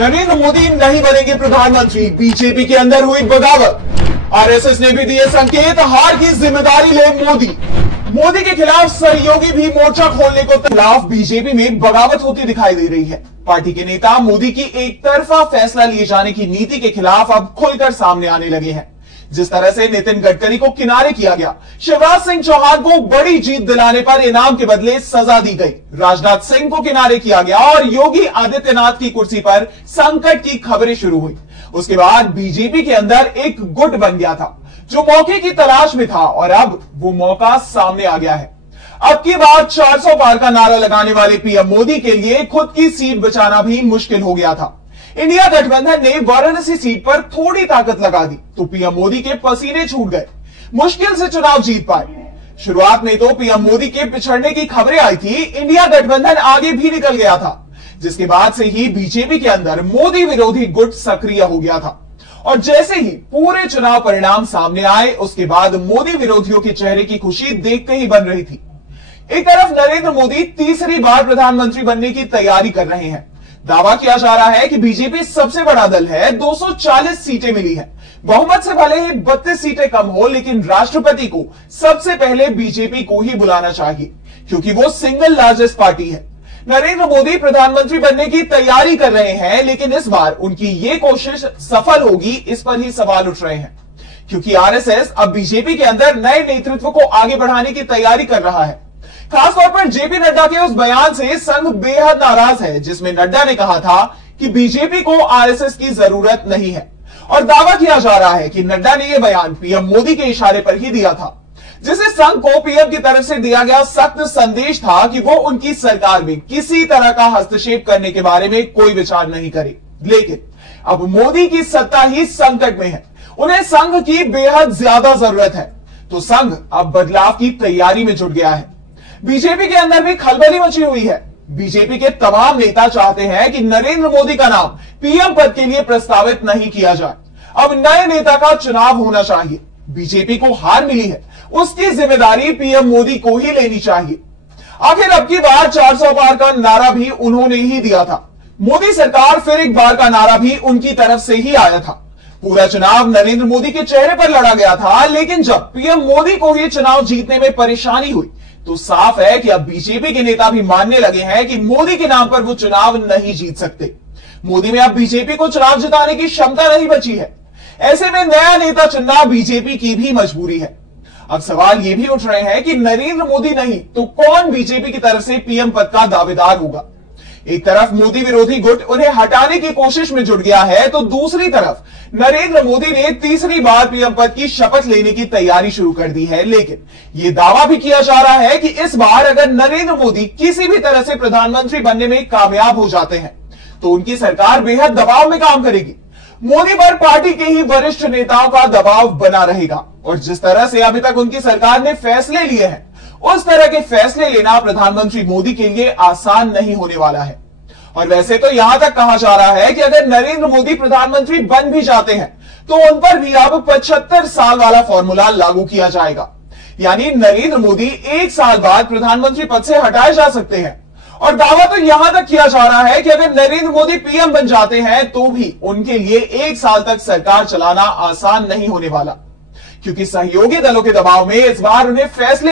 नरेंद्र मोदी नहीं बनेंगे प्रधानमंत्री, बीजेपी के अंदर हुई बगावत। आरएसएस ने भी दिए संकेत, हार की जिम्मेदारी ले मोदी। मोदी के खिलाफ सहयोगी भी मोर्चा खोलने को खिलाफ बीजेपी में बगावत होती दिखाई दे रही है। पार्टी के नेता मोदी की एक तरफा फैसला लिए जाने की नीति के खिलाफ अब खुलकर सामने आने लगे हैं। जिस तरह से नितिन गडकरी को किनारे किया गया, शिवराज सिंह चौहान को बड़ी जीत दिलाने पर इनाम के बदले सजा दी गई, राजनाथ सिंह को किनारे किया गया और योगी आदित्यनाथ की कुर्सी पर संकट की खबरें शुरू हुई। उसके बाद बीजेपी के अंदर एक गुट बन गया था जो मौके की तलाश में था और अब वो मौका सामने आ गया है। अब की बात 400 पार का नारा लगाने वाले पीएम मोदी के लिए खुद की सीट बचाना भी मुश्किल हो गया था। इंडिया गठबंधन ने वाराणसी सीट पर थोड़ी ताकत लगा दी तो पीएम मोदी के पसीने छूट गए, मुश्किल से चुनाव जीत पाए। शुरुआत में तो पीएम मोदी के पिछड़ने की खबरें आई थी, इंडिया गठबंधन आगे भी निकल गया था, जिसके बाद से ही बीजेपी के अंदर मोदी विरोधी गुट सक्रिय हो गया था। और जैसे ही पूरे चुनाव परिणाम सामने आए, उसके बाद मोदी विरोधियों के चेहरे की खुशी देखते ही बन रही थी। एक तरफ नरेंद्र मोदी तीसरी बार प्रधानमंत्री बनने की तैयारी कर रहे हैं। दावा किया जा रहा है कि बीजेपी सबसे बड़ा दल है, 240 सीटें मिली हैं। बहुमत से भले ही 32 सीटें कम हो, लेकिन राष्ट्रपति को सबसे पहले बीजेपी को ही बुलाना चाहिए, क्योंकि वो सिंगल लार्जेस्ट पार्टी है। नरेंद्र मोदी प्रधानमंत्री बनने की तैयारी कर रहे हैं, लेकिन इस बार उनकी ये कोशिश सफल होगी, इस पर ही सवाल उठ रहे हैं, क्योंकि आरएसएस अब बीजेपी के अंदर नए नेतृत्व को आगे बढ़ाने की तैयारी कर रहा है। खासतौर पर जेपी नड्डा के उस बयान से संघ बेहद नाराज है, जिसमें नड्डा ने कहा था कि बीजेपी को आरएसएस की जरूरत नहीं है। और दावा किया जा रहा है कि नड्डा ने यह बयान पीएम मोदी के इशारे पर ही दिया था, जिसे संघ को पीएम की तरफ से दिया गया सख्त संदेश था कि वो उनकी सरकार में किसी तरह का हस्तक्षेप करने के बारे में कोई विचार नहीं करे। लेकिन अब मोदी की सत्ता ही संकट में है, उन्हें संघ की बेहद ज्यादा जरूरत है, तो संघ अब बदलाव की तैयारी में जुट गया है। बीजेपी के अंदर भी खलबली मची हुई है। बीजेपी के तमाम नेता चाहते हैं कि नरेंद्र मोदी का नाम पीएम पद के लिए प्रस्तावित नहीं किया जाए। अब नए नेता का चुनाव होना चाहिए। बीजेपी को हार मिली है, उसकी जिम्मेदारी पीएम मोदी को ही लेनी चाहिए। आखिर अब की बार 400 पार का नारा भी उन्होंने ही दिया था। मोदी सरकार फिर एक बार का नारा भी उनकी तरफ से ही आया था। पूरा चुनाव नरेंद्र मोदी के चेहरे पर लड़ा गया था, लेकिन जब पीएम मोदी को ही चुनाव जीतने में परेशानी हुई तो साफ है कि अब बीजेपी के नेता भी मानने लगे हैं कि मोदी के नाम पर वो चुनाव नहीं जीत सकते। मोदी में अब बीजेपी को चुनाव जिताने की क्षमता नहीं बची है। ऐसे में नया नेता चुनना बीजेपी की भी मजबूरी है। अब सवाल ये भी उठ रहे हैं कि नरेंद्र मोदी नहीं तो कौन बीजेपी की तरफ से पीएम पद का दावेदार होगा। एक तरफ मोदी विरोधी गुट उन्हें हटाने की कोशिश में जुट गया है, तो दूसरी तरफ नरेंद्र मोदी ने तीसरी बार पीएम पद की शपथ लेने की तैयारी शुरू कर दी है। लेकिन यह दावा भी किया जा रहा है कि इस बार अगर नरेंद्र मोदी किसी भी तरह से प्रधानमंत्री बनने में कामयाब हो जाते हैं तो उनकी सरकार बेहद दबाव में काम करेगी। मोदी पर पार्टी के ही वरिष्ठ नेताओं का दबाव बना रहेगा और जिस तरह से अभी तक उनकी सरकार ने फैसले लिए हैं, उस तरह के फैसले लेना प्रधानमंत्री मोदी के लिए आसान नहीं होने वाला है। और वैसे तो यहां तक कहा जा रहा है कि अगर नरेंद्र मोदी प्रधानमंत्री बन भी जाते हैं तो उन पर भी अब 75 साल वाला फॉर्मूला लागू किया जाएगा, यानी नरेंद्र मोदी 1 साल बाद प्रधानमंत्री पद से हटाए जा सकते हैं। और दावा तो यहां तक किया जा रहा है कि अगर नरेंद्र मोदी पीएम बन जाते हैं तो भी उनके लिए 1 साल तक सरकार चलाना आसान नहीं होने वाला, क्योंकि सहयोगी दलों के दबाव में इस बार उन्हें फैसले